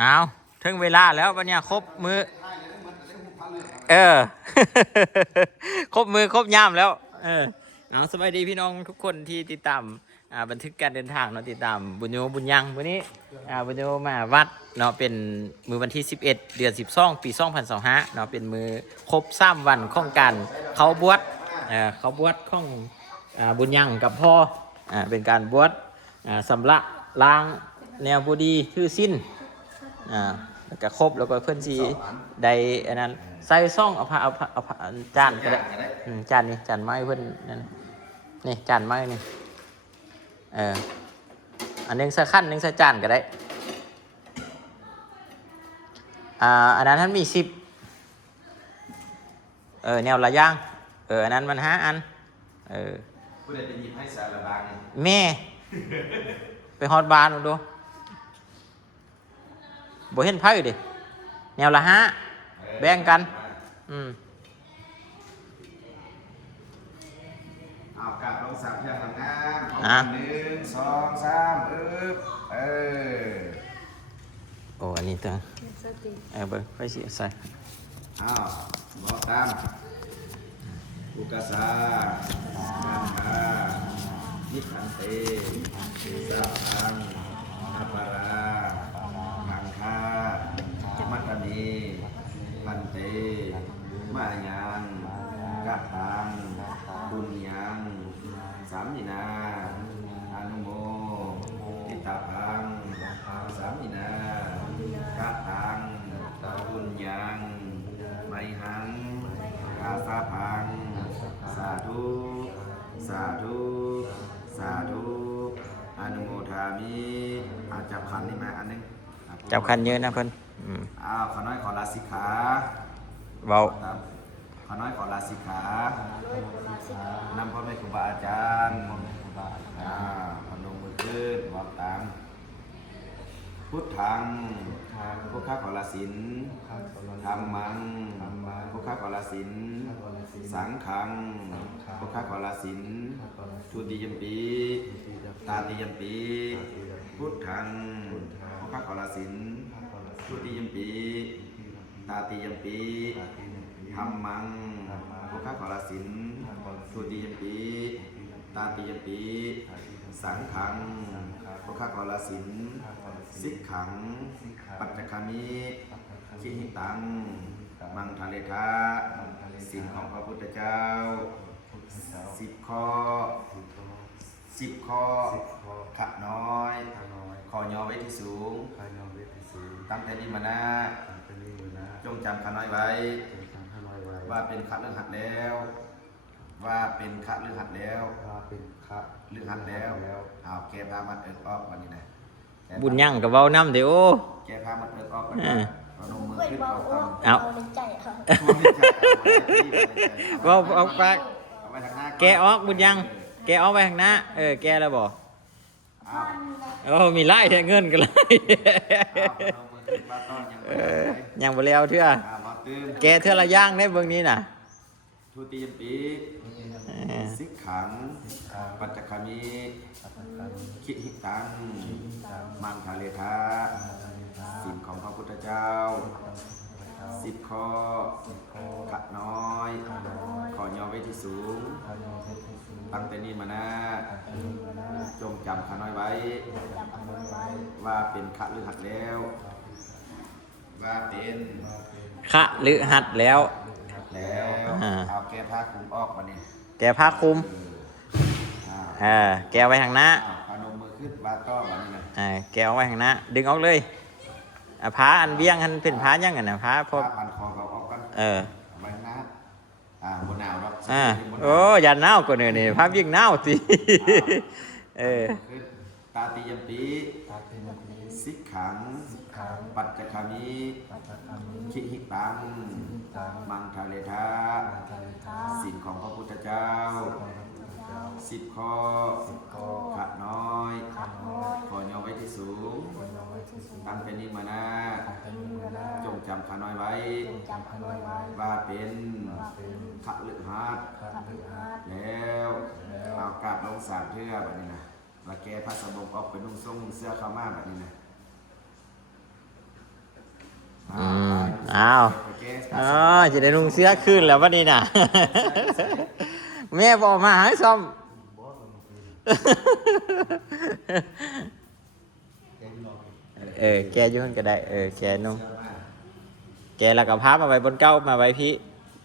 เอาถึงเวลาแล้ววันนี้ครบมือครบมือครบย่ามแล้วเอาสบายดีพี่น้องทุกคนที่ติดตามบันทึกการเดินทางเนาะติดตามบุญโยบุญยังวันนี้บุญโยมาวัดเนาะเป็นมือวันที่11เดือน12ปี2025เนาะเป็นมือครบ3วันของการเขาบวชเขาบวชของบุญยังกับพ่อเป็นการบวชสำลักล้างแนวบดีคือสิ้นแล้วก็ครบแล้วก็เพื่อนสีได้อันนั้นใส่ซ่องเอาผ้าจานก็ได้จานนี่จานไม้เพื่อนนั่นนี่จานไม้นี่อันนึงใส่ขั้นนึงใส่จานก็ได้อันนั้นท่านมี10แนวละย่างอันนั้นมัน5 อันผู้ใดจะหยิบให้สารบางแม่ไปฮอดบานดูบ่เห็นไพ่ดิแนวละ5แบ่งกันเอากลับลงสามเพียงทำงาน1 2 3โอ้อันนี้ตัวเบิ่งไฟสีใส่บอกตามอุกสาบังคานิขันเตสัพพังอปาราบังคามัตตนีพันเตมายังกัปตังบุญยังสามินาอนุโมทิตาพังสามินากัปตังบุญยังไมหังกาสาพังสาธุสาธุสาธุอนุโมทามิจับขันนี่ไหมอันนึงจับขันเยอะนะเพิ่นขอน้อยขอลาสิกขาเบาขอน้อยขอลาสิกขานำพ่อแม่ครูบาอาจารย์พนมมือขึ้นบอกตามพุทธังพุทธขอลาสินธรรมังพุทธขอลาสินสังฆังพุทธขอลาสินทุติยมปีตาติยมปีพุทธังพุทธขอลาสินทุติยมปีตาติยมปีธรรมังพุทธขอลาสินทุติยมปีตาติยมปีสังฆังพุทธขอลาสินสิกขังปัจจคามิชิหิตังมังทะเลทาสิ่งของพระพุทธเจ้า10 ข้อขะน้อยขอยอไว้ที่สูงตั้งแต่นี้มานะจงจำขะน้อยไว้ว่าเป็นขะเรื่องหัดแล้วว่าเป็นขะเรื่องหัดแล้วเอาแกพามันออกวันนี้นะบุญยังกับเว้าน้ำเดี๋ยวแกพามันออกวันนี้เราลงมือขึ้นเอาเอาปากแกออกบุญยังแกออกไปข้างหน้าแกแล้วบอกมีไล่เงินกันเลยยังบ่แล้วเถื่อแกเถื่อละย่างได้เบื้องนี้น่ะทุติยมปีสิกขังปัจจคามิคิหิตังมังคาเลทาสิ่งของพระพุทธเจ้า10 ข้อขะน้อยขอยอไว้ที่สูงตั้งแต่นี้มานะจงจำขะน้อยไว้ว่าเป็นขะหรือหัดแล้วว่าเป็นขะหรือหัดแล้วเอาแกผ้าคลุมออกมาเนี่ยแกผ้าคลุมแกไว้ข้างหน้าพนมมือขึ้นบาต้อมานี่นะแกเอาไว้ข้างหน้าดึงออกเลยผ้าอันเบี้ยงอันเป็นผ้ายังไงนะผ้าพอพันคอเราออกกันไว้หน้าบนหนาวเนาะโอ้ยันหนาวกว่านี่ผ้าเบี้ยงหนาวสิตาติยมปีสิกขังปัจจคามิชิหิตังมังทะเลทาสิ่งของพระพุทธเจ้า10 ข้อขะน้อยขอยอไว้ที่สูงตั้งแต่นี้มานะจงจำขะน้อยไว้ว่าเป็นขะหรือหัดแล้วเอากราบลง3 เทื่อแบบนี้นะแล้วแกพระสบงออกไปนุ่งทรงเสื้อขาวม่าแบบนี้นะ อ้าวอ๋อจะได้นุ่งเสื้อคืนแล้ววันนี้น่ะ แม่บอกมาให้ซ่อม แกอยุ่งก็ได้แกนุ่งแกแล้วก็พับมาไว้บนเก้ามาไว้พี่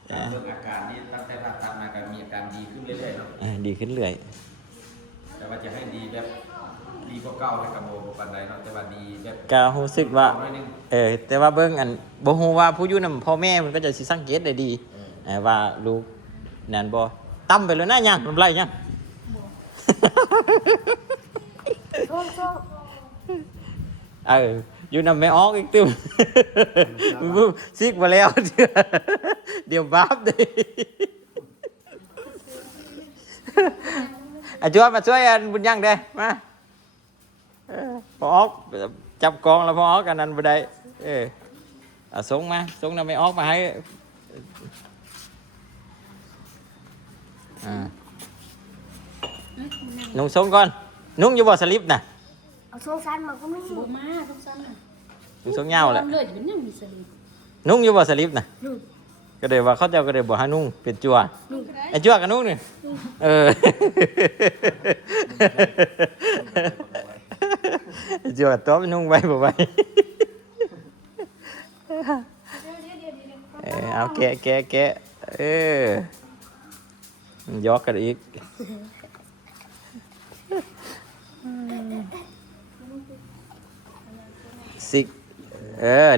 เรื่องอาการนี้ตั้งแต่ผ่าตัดมาก็มีอาการดีขึ้นเรื่อยๆเนาะ ดีขึ้นเรื่อย แต่ว่าจะให้ดีแบบดีกว่าเก่าในกับโบปันใดเนาะแต่ว่าดีแบบ ก็รู้สึกว่า หน่อยนึง แต่ว่าเบิ่งอันบ่ฮู้ว่าผู้อยู่นำพ่อแม่มันก็จะสิสังเกตได้ดีว่าลูกนั่นบ่ตั้มไปเลยนะยังน้ำไหลยัง อยู่นำไม่ออกอีกตึม มึงซิกมาแล้ว เดี๋ยวบาปเด้ จวนมาช่วยอันบุญยังเด้มาพอออกจับกองแล้วพอออกกันนั้นบ่ได้ส่งมาส่งนำไม่ออกมาให้นุ่งส่งก่อนนุ่งอยู่บ่สลิปน่ะ เอาช่วงสั้นมาก็ไม่ บ่มาทุกซ้ำน่ะ นุ่งส่งยาวแหละ เลยเป็นยังมีสลิป นุ่งอยู่บ่สลิปน่ะ นุ่ง ก็เลยว่าเขาเจ้าก็เลยบอกให้นุ่งเป็นจั่ว นุ่งก็ได้ ไอ้จั่วกับนุ่งนี่ไอ้จั่วกับตัวนุ่งไว้บ่ไว้เอาแกะยอกกันอีกสิ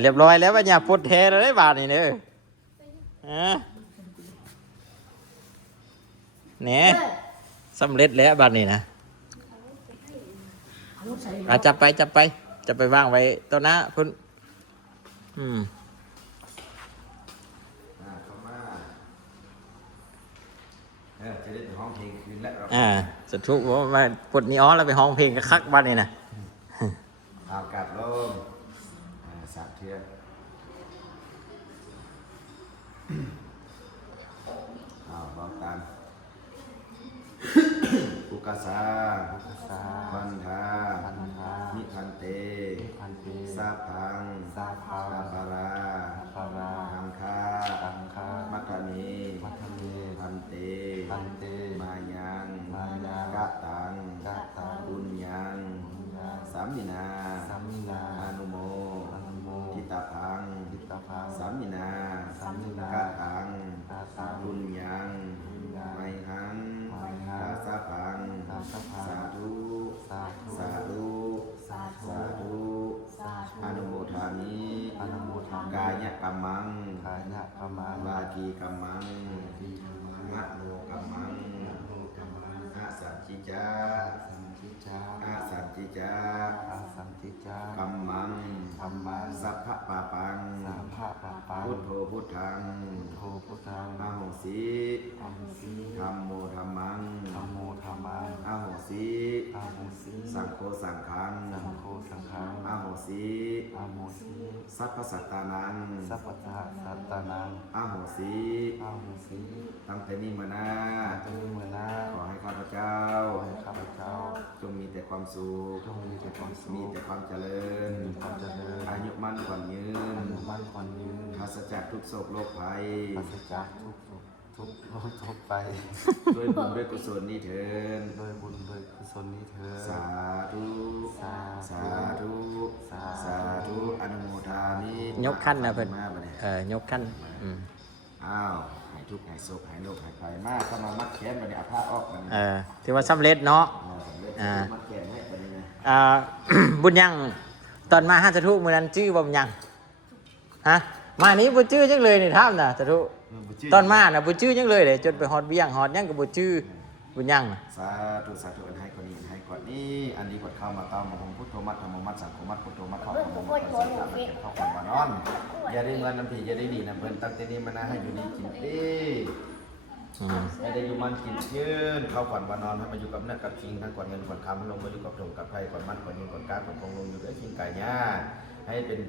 เรียบร้อยแล้วว่าอย่าปวดแท้แล้วได้บาทนี่เด้อเนี่ยสำเร็จแล้วบาทนี้นะจับไปวางไว้ต้นหน้าพุ่นเข้ามาจะได้ไปห้องเพลงคืนแล้ว สุดทุกว่ามาปลดนี้อ้อแล้วไปห้องเพลงกับคักบ้านนี่นะ อากาศลมสามเทือนลองตามอุกาสาพันธานิพันเตสาพังสาภาราหังคามัคคเมพันเตมายังกะตังบุญยังสามินาอนุโมทิตาพังสามินากะตังบุญยังไมหังกาสาพังสาธุอนุโมทามิกายกรรมังวาจีกรรมังมะโนกรรมังอาสัจจิจากัมมังสัพพะปาปังพุทโธพุทธังอะโหสิธัมโมธัมมังอะโหสิสังโฆสังฆังอะโหสิสัพพสัตตานังอะโหสิตั้งแต่นี้มานะขอให้ข้าพเจ้าจงมีแต่ความสุขมีแต่ความเจริญอายุมั่นขวัญยืนปราศจากทุกโศกโรคภัยด้วยบุญด้วยกุศลนี้เถิดสาธุอนุโมทามิ ยกขั้นนะเพิ่น มาบัดนี้ ยกขั้น อ้าวหายทุกข์หายโศกหายโรคหายภัยมากเข้ามามัดแขนบัดนี้เอาผ้าออกบัดนี้ ถือว่าสำเร็จเนาะ สำเร็จมัดแขนให้บัดนี้นะ บุญยังตอนมาห้าสถุมื้อนั้นชื่อบ่บุญยังฮะมานี้บ่ชื่อจังเลยนี่ถามน่ะสถุตอนมาน่ะบ่ชื่อจังเลยเด้จนไปฮอดเวียงฮอดหยังก็บ่ชื่อบุญยังน่ะ สาธุอันให้ก่อนนี้อันให้ก่อนนี้อันดีกว่าเข้ามาตามมาของพุทโธมัดธรรมมัดสังโฆมัดพุทโธมัดเข้าของมัดสังโฆมัดเข้าของมานอนอย่าได้เงินน้ำผีอย่าได้หนีน้ำเพิ่นตั้งแต่นี้มานะให้อยู่ดีกินดีให้ได้อยู่มันกินยืนเข้าก่อนมานอนให้มาอยู่กับเนื้อกับคิงทั้งก่อนเงินก่อนคำลงมาอยู่กับถงกับไผ่ก่อนมัดก่อนยืนก่อนก้าก่อนคงลงอยู่ด้วยคิงไก่ย่าให้เป็น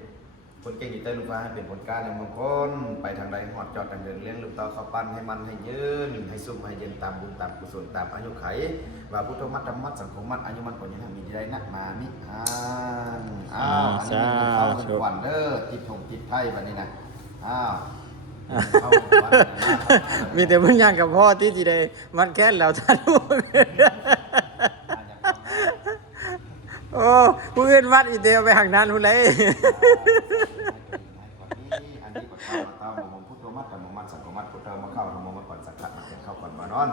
คนเก่งอยู่ใต้ลูกฟ้าให้เป็นคนกล้าในมงคลไปทางใดหอดจอดทางเดินเลี้ยงลูกเต่าข้าวปั้นให้มันให้ยืนให้ซุ่มให้เย็นตามบุญตามกุศลตามอายุไขว่าพุทธมัดธรรมมัดสังฆมัดอายุมันก่อนยังมีได้นักมานิอันอันนี้เป็นเข้าเป็นขวัญเด้อจิตถงจิตไทยแบบนี้นะ อ้าว มีแต่มึงยังกับพ่อที่จีได้มันแค่แล้วท่านลูกโอ้ผู้อื่นวัดอีเดียวไปห่างนั้นผู้ไร อันนี้ปะเต้าผมพุทธมัดกับมมัดสังฆมัดพุทธมาเข้าธรรมมาก่อนสักขัดมาเก็บเข้าก่อนมานอน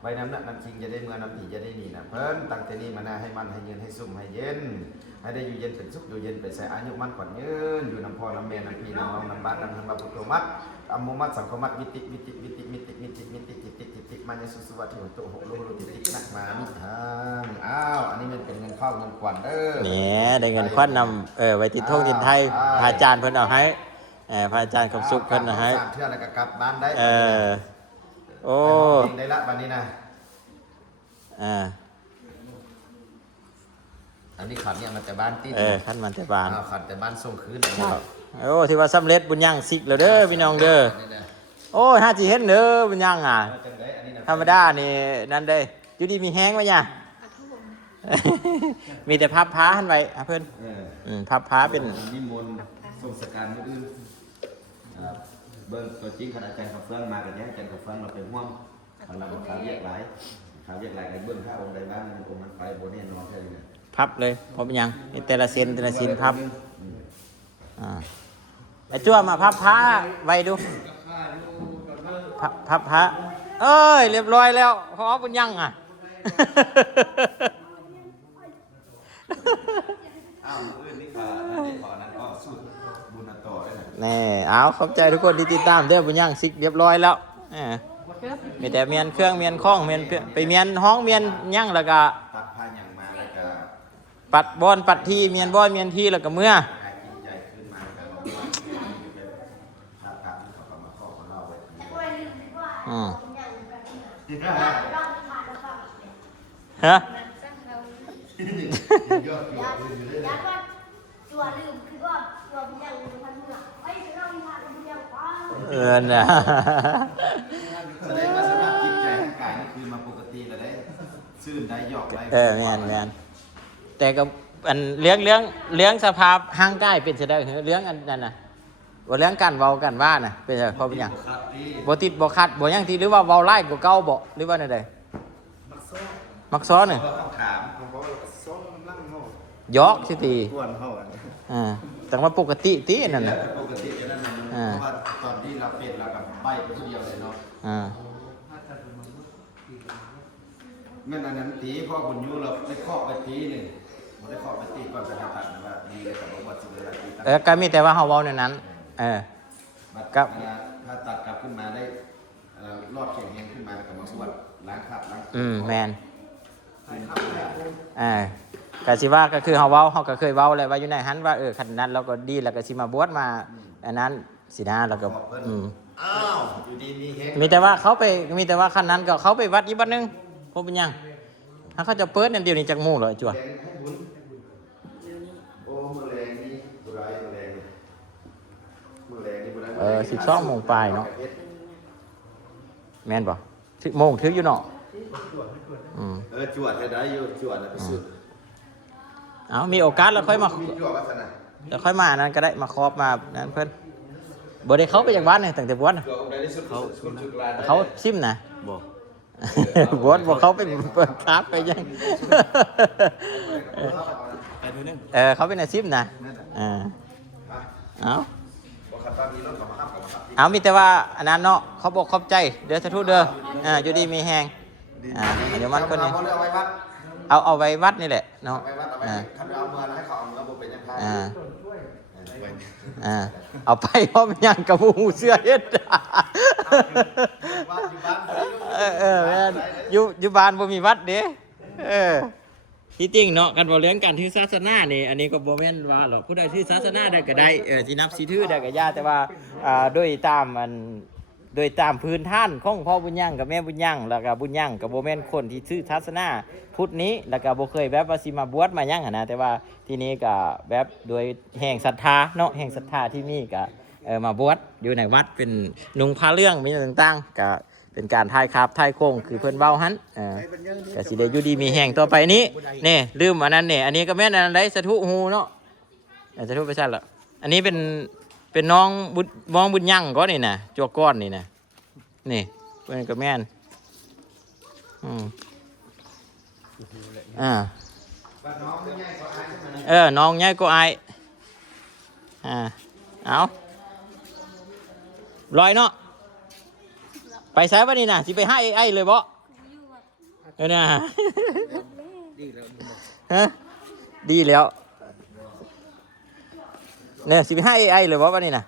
ใบน้ำน้ำจริงจะได้เมื่อน้ำผีจะได้นี่นะเพิ่นตั้งแต่นี้มาหน้าให้มันให้เย็นให้ซุ่มให้เย็นให้ได้อยู่เย็นเป็นสุขอยู่เย็นเป็นใส่อายุมันก่อนยืนอยู่น้ำพ่อน้ำแม่น้ำพี่น้ำน้องน้ำบ้านน้ำธรรมพุทธมัดอัมมมัดสังฆมัดมิติมันจะสุวัสดิ์ที่หัวโตหกลูกติดนักมามิทางอ้าวอันนี้มันเป็นเงินเข้าเงินขวัญเด้อ เนี่ยได้เงินควันนำไว้ติดท่องติดไทยพระอาจารย์เพิ่นเอาให้พระอาจารย์คำสุขเพิ่นเอาให้ เทื่อแล้วก็กลับบ้านได้ โอ้ ได้ละวันนี้นะอันนี้ขันเนี่ยมันแต่บ้านติด ขั้นมันแต่บาน ขันแต่บ้านส่งคืน โอ้ที่ว่าสำเร็จบุญยังสิกแล้วเด้อพี่น้องเด้อโอ้ถ้าสิเห็นเด้อบุญยังธรรมดานี่นั่นเด้อยู่ดีมีแห้งไว้เนี่ยมีแต่พับพ้าหันไว้เพิ่นพับพ้าเป็น นิมนต์ส่งสการมื้ออื่นเบิ่งตัวจริงคณะอาจารย์กับเฟื่องมากันเนี่ยอาจารย์กับเฟื่องเราไปห่วงทางเราข่าวแยกหลายข่าวแยกหลายกันเบิ่งข้าองค์ใดบ้างองค์มันไปโบแน่นอนแค่นี้ พับเลยเพราะเป็นยังแต่ละเซนพับไอ้จั่วมาพับพ้าไว้ดูพับพ้าเอ้ยเรียบร้อยแล้วพอบุญยังอ่ะ อ้าวมื้ออื่นนี่ค่ะขอนั้นก็สุดบุญต่อได้ แน่เอาขอบใจทุกคนที่ติดตามเด้อบุญยังสิกเรียบร้อยแล้วมีแต่เมียนเครื่องเมียนข้องเมียนไปเมียนห้องเมียนยั่งแล้วก็ ตัดผ้าหยังมาแล้วก็ ปัดบอนปัดทีเมียนบอนเมียนทีแล้วก็เมื่อ หากินใจขึ้นมาแล้วก็ภาพการที่เขาก็มาขอเล่าไว้ ฮะ ยอดอยู่เลย ยัดว่าจัวลืมคือว่าจัวมันยังอยู่ทันเมื่อไอ้เรามีทางมันยังว้า น่ะ แสดงว่าสภาพจิตใจร่างกายนี่คือมาปกติแล้วได้ซื่นได้หยอกได้ แม่นแต่ก็อันเลี้ยงสภาพห่างกายเป็นเสด็จเลี้ยงอันนั้นน่ะว่าเลี้ยงกันเว้ากันว่าน่ะเป็นเพราะเป็นหยังบ่ติดบ่ขัดบ่หยังที่หรือว่าเว้าไล่กว่าเก่าบ่หรือว่าแนวใดมักซ้อนนี่ ต้องถามเพราะว่าซ้อมกำลังเฮาย อกสิตี กวนเฮา แต่ว่าปกติตินั่นน่ะ ปกติอย่างนั้นนะเพราะว่าตอนที่เราเป็นเรากับใบไปคนเดียวเลยเนาะเงินอันนั้นตีพ่อบุญยูเราได้ครอบไปตีหนึ่งเราได้ครอบไปตีก่อนจะทำตัดนะว่าดีเลยกับบอกว่าสิ่งอะไรตีตัด ก็มีแต่ว่าเฮาเว้าในนั้นกับ ถ้าตัดกลับขึ้นมาได้รอดแข็งแรงขึ้นมากับมาสวดล้างขับล้าง แม่นก็สิว่าก็คือเฮาเว้าเฮาก็เคยเว้าแล้วว่าอยู่ในหันว่าคันนั้นเราก็ดีแล้วก็สิมาบวชมาอันนั้นสินะแล้วก็อ้าวอยู่ดีมีแฮง มีแต่ว่าคันนั้นก็เขาไปวัดอีกวัดนึงบ่เป็นหยังถ้าเขาจะเปิดนั่นเดี๋ยวนี้จักหมู่เหรอจั่ว แดงให้บุญโอ้มือแรงนี่บุไรมือแรงนี่มือแรงนี่บุไร 12 โมงปลายเนาะแม่นบ่10 โมงถึงอยู่เนาะจวดให้ได้อยู่จวดนะไปสุด เอามีโอกาสแล้วค่อยมา จวดวัฒนะ แล้วค่อยมาอันนั้นก็ได้มาครอบมานั้นเพิ่นบ่ได้เข้าไปจากวัดนี่ตั้งแต่บวชน่ะ จวดองค์ใดที่สุดสุดลาน เขาซิมนะบวชบ่เขาไปเปิดคราฟไปยัง ไปดูนึง เขาเป็นอาชีพนะเอา บอกขัดตอนนี้รถกับมาขับกับมาขับ เอามีแต่ว่าอันนั้นเนาะเขาบอกขอบใจเดี๋ยวสาธุเด้ออยู่ดีมีแหงเดี๋ยวมันคนนี้ เขาเรียกเอาไว้วัด เอาไว้วัดนี่แหละเนาะ เอาไว้วัดเอาไว้คันเอาเมืองให้เขาเอาเมืองบุเป็นยังไง เอาไปเพราะมันยังกับหูเสื้อเฮ็ดอยู่บ้านบ่มีวัดเด้ที่จริงเนาะกันบ่เลี้ยงกันที่ศาสนานี่อันนี้ก็บ่แม่นว่าหรอกผู้ใดที่ศาสนาได้ก็ได้สินับสิถือได้ก็ย่าแต่ว่าโดยตามพื้นฐานของพ่อบุญยังกับแม่บุญยังแล้วก็บุญยังกับบ่แม่นคนที่ชื่อศาสนาพุทธนี้แล้วก็บ่เคยแบบว่าสิมาบวชมาหยังหั่นนะแต่ว่าทีนี้ก็แบบโดยแห่งศรัทธาเนาะแห่งศรัทธาที่มีก็มาบวชอยู่ในวัดเป็นนุ่งผ้าเรื่องมีต่างๆก็เป็นการถ่ายคาบถ่ายโค้งคือเพิ่นเว้าหั่นก็สิได้อยู่ดีมีแห่งต่อไปนี้นี่ลืมอันนั้นนี่อันนี้ก็แม่นอันใดสาธุฮูเนาะสาธุไปซั่นล่ะอันนี้เป็น เป็นน้องบุญยั่งก็นี่นะจัวก้อนนี่นะนี่เป็นกับแม่นอ่าน้องใหญ่ก็อายน้องใหญ่ก็อายเอาลอยเนาะไปใช้ป่ะนี่นะสิไปให้ไอ้เลยบ่เนี่ยฮะดีแล้วเนี่ยสิไปให้ไอ้เลยบ่ป่ะนี่นะ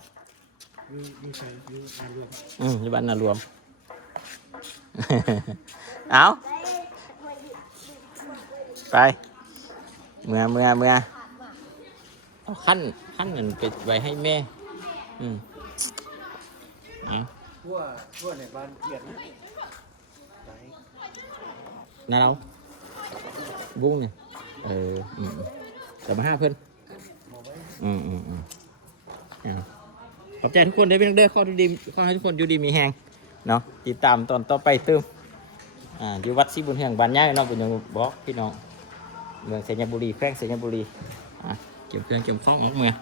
อยู่บ้านนารวมเอาไปเมื่อเอาขั้นเงินไปไว้ให้แม่ทั่วในบ้านเกียรติน่าเราบุ้งเนี่ยแต่มาห้าเพื่อนขอบใจทุกคนได้เป็นเด้อข้อให้ทุกคนอยู่ดีมีแหงเนาะติดตามตอนต่อไปเติมอยู่วัดศรีบุญเฮียงบ้านย่ายเนาะบุญยังบอกพี่น้องเมืองเสญบุรีแขวงเสญบุรีเก็บเครื่องเก็บฟ้องออกเมือง